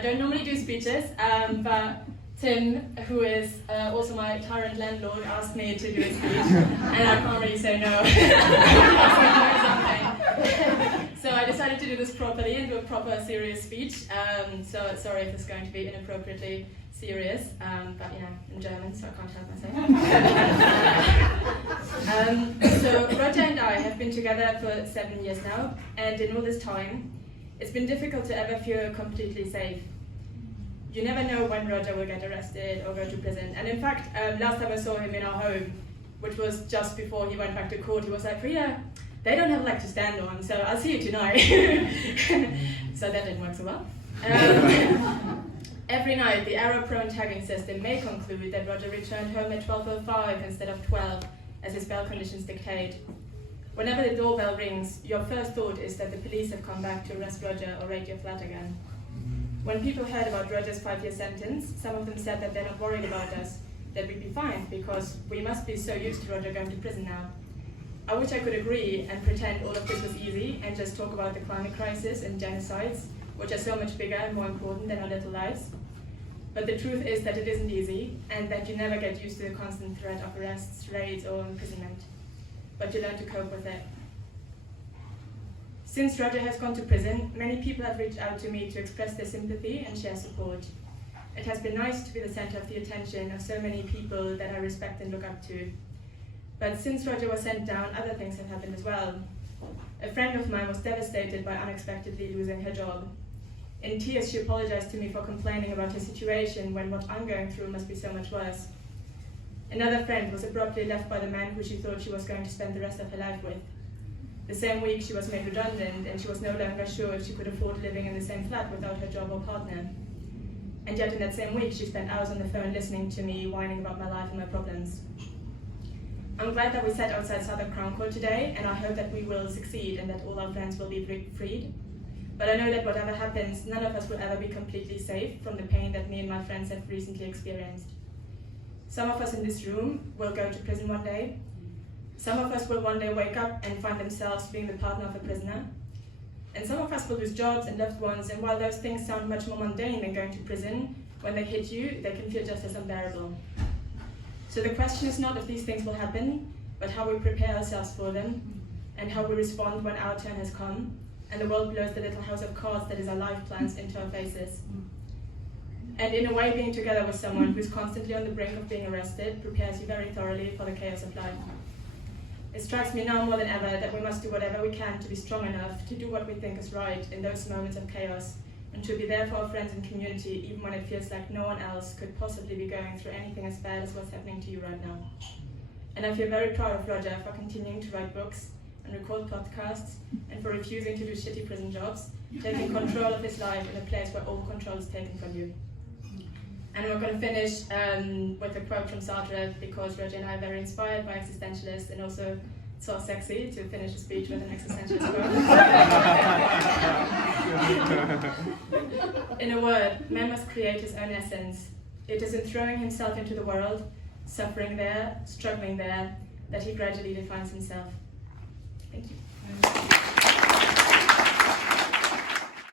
don't normally do speeches, but Tim, who is also my tyrant landlord, asked me to do a speech, and I can't really say no. So I decided to do this properly and do a proper, serious speech. So sorry if it's going to be inappropriately serious, but you know, in German, so I can't help myself. So Roger and I have been together for 7 years now, and in all this time, it's been difficult to ever feel completely safe. You never know when Roger will get arrested or go to prison. And in fact, last time I saw him in our home, which was just before he went back to court, he was like, Frieda, they don't have a leg to stand on, so I'll see you tonight. So that didn't work so well. Every night, the error-prone tagging system may conclude that Roger returned home at 12:05 instead of 12, as his bail conditions dictate. Whenever the doorbell rings, your first thought is that the police have come back to arrest Roger or raid your flat again. When people heard about Roger's 5-year sentence, some of them said that they're not worried about us, that we'd be fine, because we must be so used to Roger going to prison now. I wish I could agree and pretend all of this was easy and just talk about the climate crisis and genocides, which are so much bigger and more important than our little lives. But the truth is that it isn't easy, and that you never get used to the constant threat of arrests, raids, or imprisonment. But you learn to cope with it. Since Roger has gone to prison, many people have reached out to me to express their sympathy and share support. It has been nice to be the center of the attention of so many people that I respect and look up to. But since Roger was sent down, other things have happened as well. A friend of mine was devastated by unexpectedly losing her job. In tears, she apologized to me for complaining about her situation when what I'm going through must be so much worse. Another friend was abruptly left by the man who she thought she was going to spend the rest of her life with. The same week, she was made redundant, and she was no longer sure if she could afford living in the same flat without her job or partner. And yet in that same week, she spent hours on the phone listening to me, whining about my life and my problems. I'm glad that we sat outside Southwark Crown Court today, and I hope that we will succeed and that all our friends will be freed. But I know that whatever happens, none of us will ever be completely safe from the pain that me and my friends have recently experienced. Some of us in this room will go to prison one day. Some of us will one day wake up and find themselves being the partner of a prisoner. And some of us will lose jobs and loved ones, and while those things sound much more mundane than going to prison, when they hit you, they can feel just as unbearable. So the question is not if these things will happen, but how we prepare ourselves for them, and how we respond when our turn has come, and the world blows the little house of cards that is our life plans into our faces. And in a way, being together with someone who's constantly on the brink of being arrested prepares you very thoroughly for the chaos of life. It strikes me now more than ever that we must do whatever we can to be strong enough to do what we think is right in those moments of chaos, and to be there for our friends and community even when it feels like no one else could possibly be going through anything as bad as what's happening to you right now. And I feel very proud of Roger for continuing to write books and record podcasts, and for refusing to do shitty prison jobs, taking control of his life in a place where all control is taken from you. And we're going to finish with a quote from Sartre, because Roger and I are very inspired by existentialists, and also it's so sexy to finish a speech with an existentialist quote. In a word, man must create his own essence. It is in throwing himself into the world, suffering there, struggling there, that he gradually defines himself. Thank you.